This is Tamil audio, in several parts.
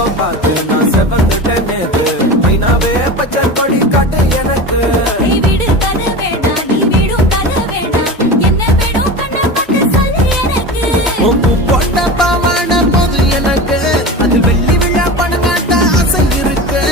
முகம் பார்த்து நான் செவந்துட்டேன் நேத்து மைனாவே பச்சை கொடி காட்டு எனக்கு பொட்ட பாவான போது எனக்கு அது வெள்ளி விழா பணங்காட்ட ஆசை இருக்கு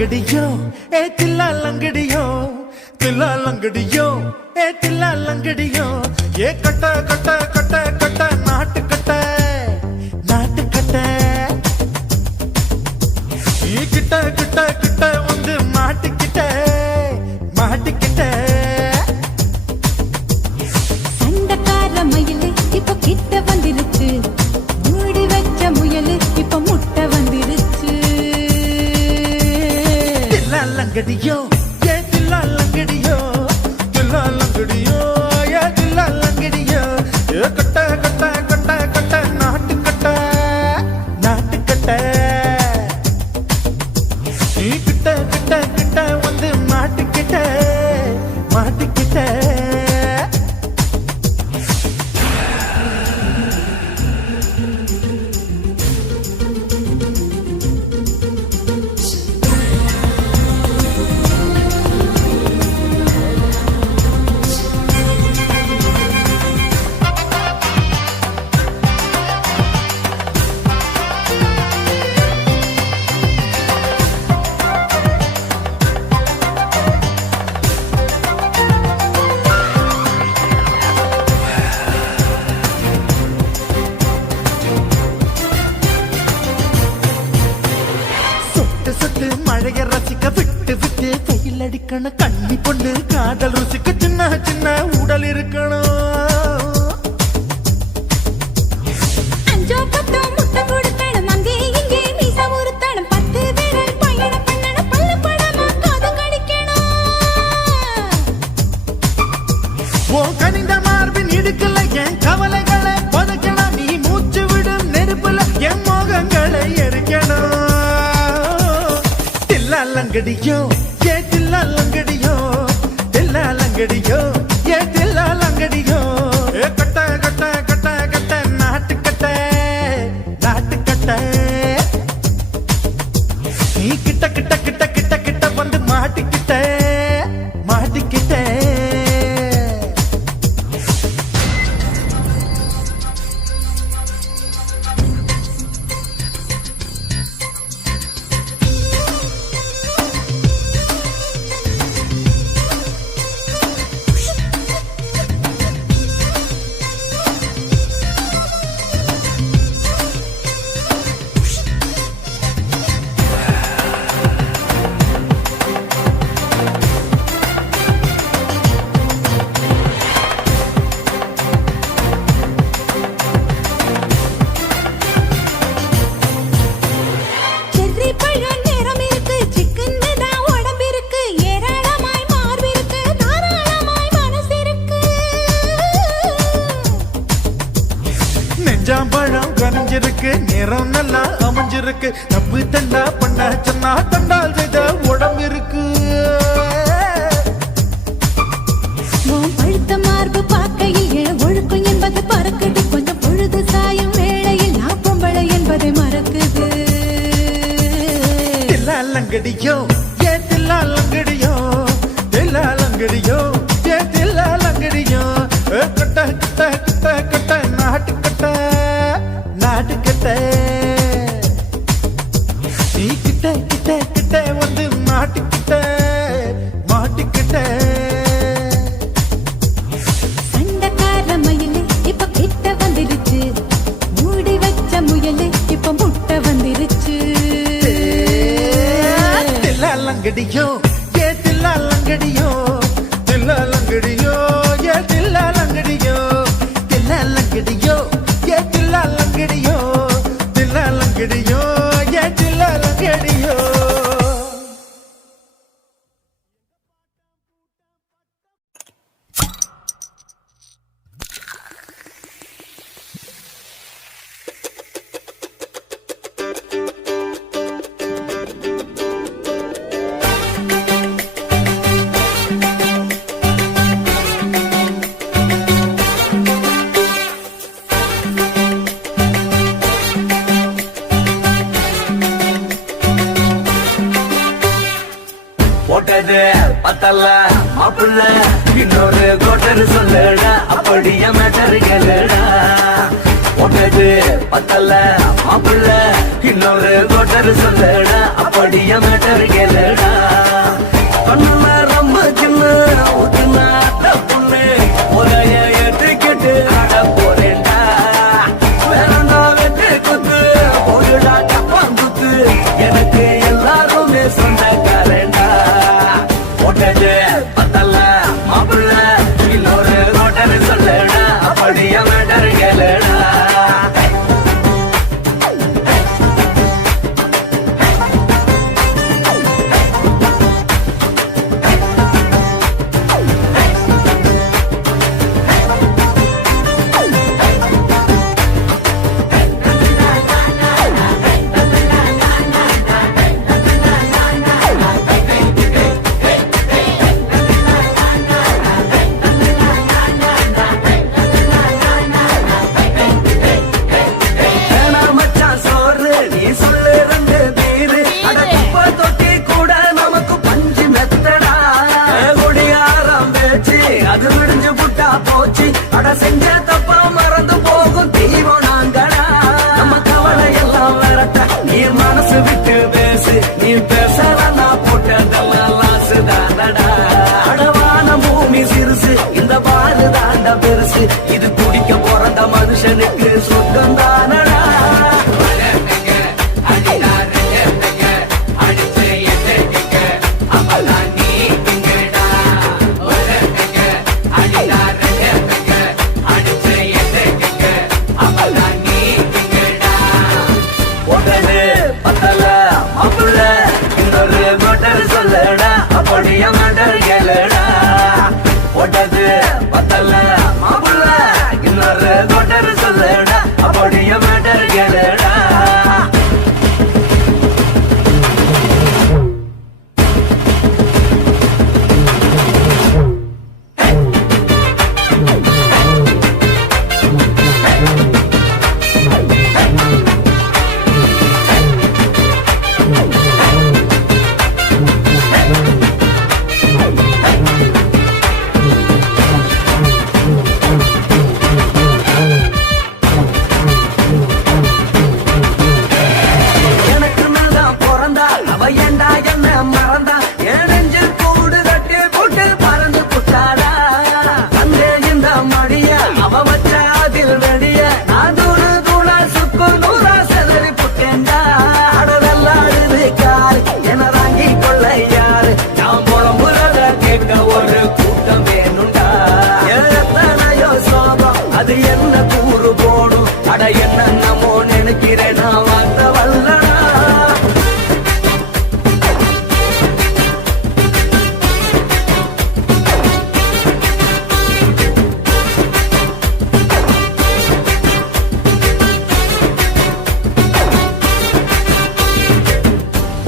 லங்கடியோ ஏ தில்லா லங்கடியோ தில்லா லங்கடியோ ஏ தில்லா லங்கடியோ ஏ கட்ட கட்ட கட்ட கட்ட நாட்டு கட்ட நாட்டு கட்ட நீ கிட்ட கிட்ட கிட்ட வந்து மாட்டிக்கிட்ட மாட்டிக்கிட்ட சண்டக்கார மயிலு இப்ப கிட்ட வந்துருச்சு மூடி வச்ச முயலு இப்ப முட்டை வந்துருச்சு லங்கடியோ ஏ தில்லா லங்கடியோ தில்லா லங்கடியோ ஏ தில்லா லங்கடியோ ஏ கட்ட கட்ட கட்ட கட்ட நாட்டு கட்ட நாட்டு கட்ட நீ கிட்ட கிட்ட கிட்ட வந்து மாட்டிக்கிட்ட மாட்டிக்கிட்ட மழைய ரசிக்க விட்டு விட்டு வெயில் அடிக்கணும் கண்ணி பொண்ணு காதல் ருசிக்க சின்ன சின்ன உடல் இருக்கணும் கனிந்த மார்பின் இடுக்கல என் கவலைகளை பதுக்கணும் நீ மூச்சு விடும் நெருப்புல என் மோகங்களை எரிக்கணும் லங்கடியோ ஏ தில்லா லங்கடியோ தில்லா லங்கடியோ ஏ தில்லா லங்கடியோ ஏ கட்ட கட்ட கட்ட கட்ட நாட்டு கட்ட நாட்டு கட்ட நீ கிட்ட கிட்ட கிட்ட கிட்ட கிட்ட வந்து மாட்டிக்கிட்ட மாட்டிக்கிட்ட அறிவு தண்டா பண்ண சொன்னா தண்டால் செய்த உடம்பு இருக்கு. உன் பழுத்த மார்பு பார்க்கையில் என் ஒழுக்கம் என்பது பறக்குது. கொஞ்சம் பொழுது சாயும் வேளையில் நான் பொம்பளை என்பதை மறக்குது. தில்லாலங்கடியோ ஏ தில்லாலங்கடியோ தில்லாலங்கடியோ ஏ தில்லாலங்கடியோ கட்ட கட்ட கட்ட கட்ட நாட்டு கட்ட நாட்டு கட்ட நீ கிட்ட கிட்ட கிட்ட வந்து மாட்டிக்கிட்ட மாட்டிக்கிட்ட. சண்டைக்கார மயிலு இப்ப கிட்ட வந்துருச்சு. மூடி வச்ச முயலு இப்ப முட்டை வந்துருச்சு. தில்லாலங்கடியோ ஏ தில்லாலங்கடியோ தில்லாலங்கடியோ ஏ தில்லாலங்கடியோ தில்லாலங்கடியோ ஏ தில்லாலங்கடியோ தில்லாலங்கடியோ ஏ தில்லாலங்கடியோ. போட்டது பத்தல மாப்பிள்ள இன்னொரு கோட்டர் சொல்லுடா அப்படியே மேட்டர் கேளுடா. போட்டது பத்தல மாப்பிள்ள இன்னொரு கோட்டர் சொல்லுடா அப்படியே மேட்டர் கேளுடா. கண்ணுல ரொம்ப சின்ன ஊத்துனா பொண்ணு முறைய ஏற்றுக்கிட்டு ஆட போறேன்டா. வேறண்டா வெட்டு குத்து போடுடா கப்பாங்குத்து எனக்கு எல்லாருமே சொந்தக்காரண்டா. போட்டது பத்தல மாப்பிள்ள இன்னொரு கோட்டர் சொல்லுடா அப்படியே மேட்டர் கேளுடா.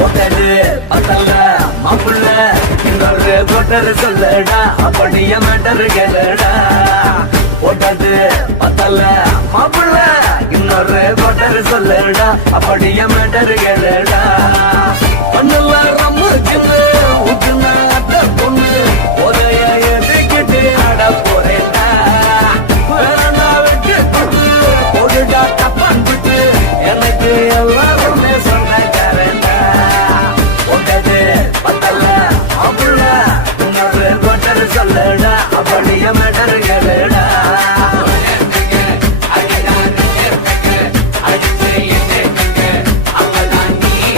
போட்டது பத்தல மாப்புள்ள இன்னொரு கோட்டர் சொல்லுடா அப்படியே மேட்டர் கேளுடா போட்டது பத்தல மாப்புள்ள இன்னொரு கோட்டர் சொல்லுடா அப்படியே மேட்டர் கேளுடா பண்ணல ரம்முக்குன்னு ஊத்துனா அத்த பொண்ணு உதய எதுக்கிட்டு ஆட போறேன்டா வேணா விட்டு போடுடா தப்பான் விட்டு எனக்கு எல்லாருமே சொந்தக்காரன்டா போட்டது பத்தல மாப்புள்ள இன்னொரு கோட்டர் சொல்லுடா அப்படியே மேட்டர் கேளுடா அடிச்சு என்ன அங்கதான் நீ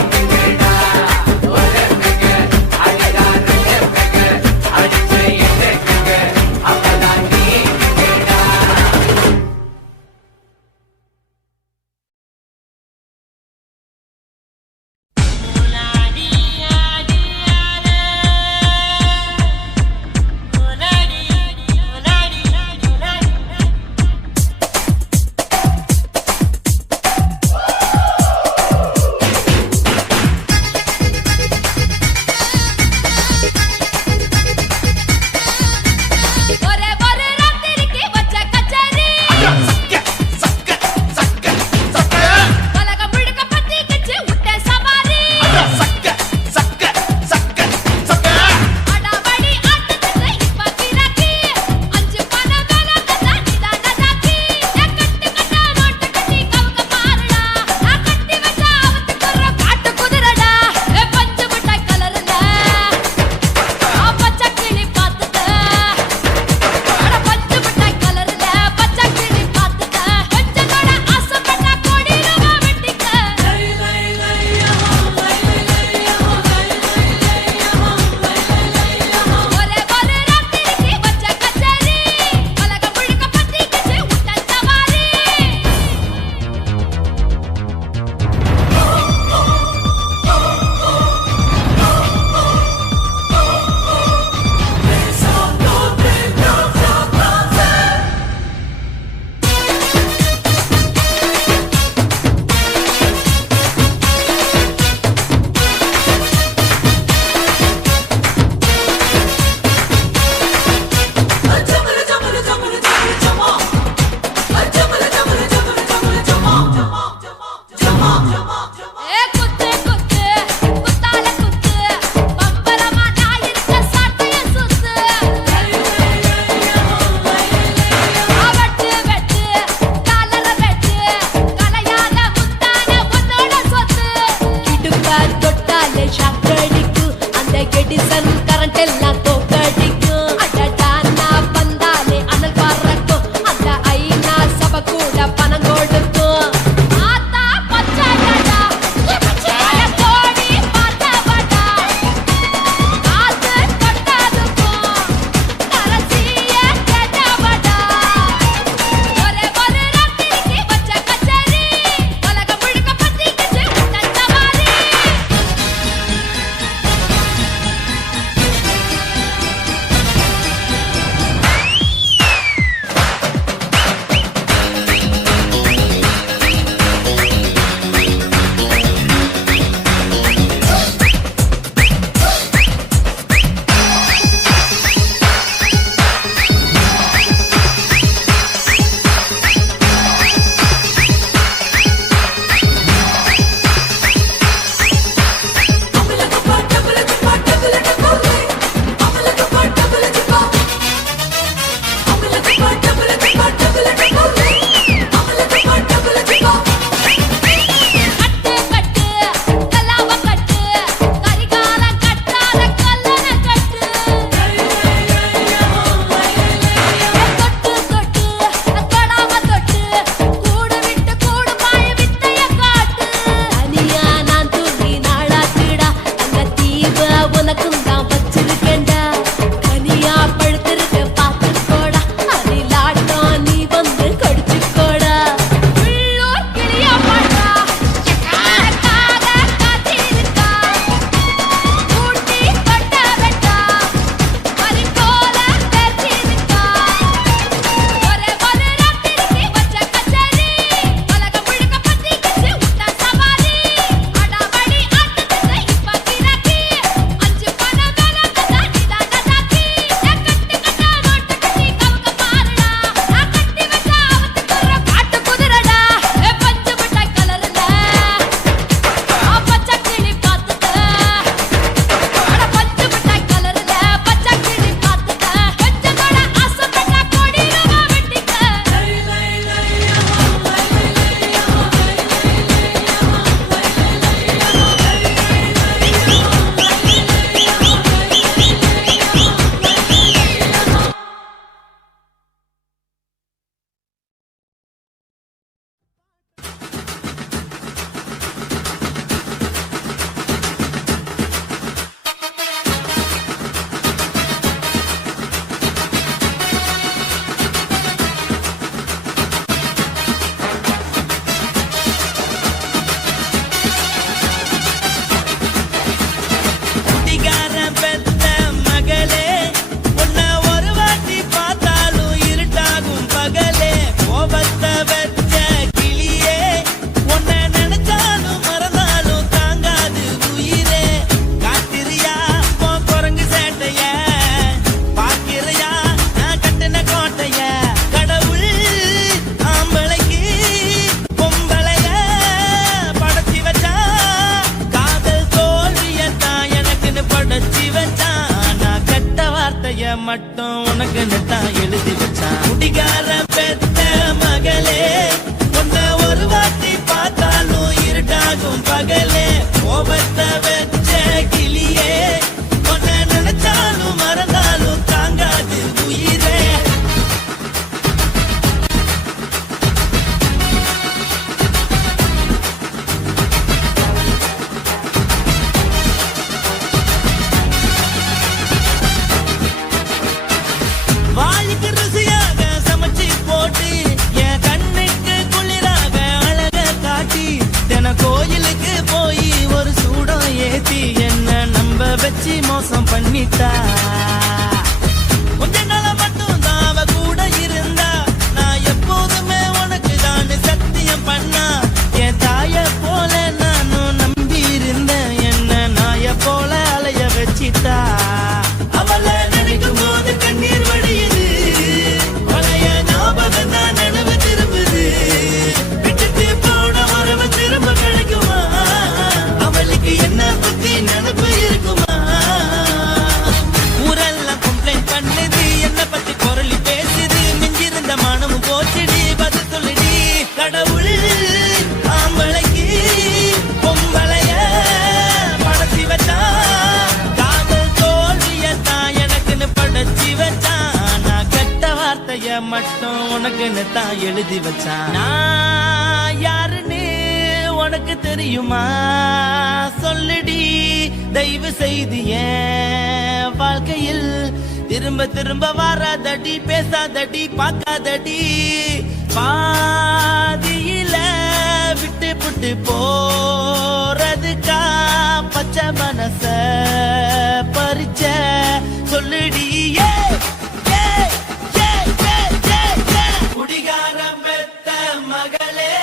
மட்டும் உனக்குன்னு தான் எழுதி வச்சான். குடிகார பெத்த மகளே, உன்னை ஒரு வாட்டி பார்த்தாலும் இருட்டாகும் பகலே. கோபத்தை வச்ச கிளியே, உன்னை நினைச்சாலும் மறந்தாலும் தாங்காது உயிரே. வாய்க்கு ருசியாக சமைச்சு போட்டு என் கண்ணுக்கு குளிராக அழக காட்டி தின கோயிலுக்கு போய் ஒரு சூடம் ஏத்தி என்ன நம்ப வச்சு மோசம் பண்ணிட்டா. கொஞ்ச நாள மட்டும் தான் அவ கூட இருந்தா, நான் எப்போதுமே உனக்கு தான் சத்தியம் பண்ணா. என் தாய போல நானும் நம்பி இருந்தேன், என்ன நாய போல அலைய வச்சிட்டா. அவளை நினைக்கும் போது கண்ணீர் வடியுது, பழைய ஞாபகம் தான் நினைவு திரும்புது. விட்டுட்டு போன உறவு திரும்ப கிடைக்குமா? அவளுக்கு என்ன பத்தி நினைப்பு இருக்குமா? ஊரெல்லாம் கம்ப்ளைண்ட் பண்ணுது, என்ன பத்தி குரலி பேசுது. மிஞ்சிருந்த மானமும் போச்சுடி, பதில் சொல்லுடி. கடவுள் ஆம்பளைக்கு பொம்பளைய படைச்சி வச்சான், காதல் தோல்வியத்தான் எனக்குன்னு படைச்சி வச்சான். நான் கெட்ட வார்த்தைய மட்டும் உனக்குன்னு தான் எழுதி வச்சான். நான் யாருன்னு உனக்கு தெரியுமா? சொல்லுடி தயவு செய்து என் வாழ்க்கையில் திரும்ப திரும்ப வராதடி, பேசாதடி, பார்க்காதடி. பாதியில விட்டு புட்டு போறதுக்கா பச்சை மனச பறிச்ச சொல்லுடி. குடிகாரம் பெத்த மகளே,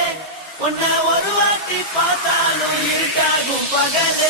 உன்னை ஒரு வாட்டி பார்த்தாலும் இருட்டாகும் பகலே.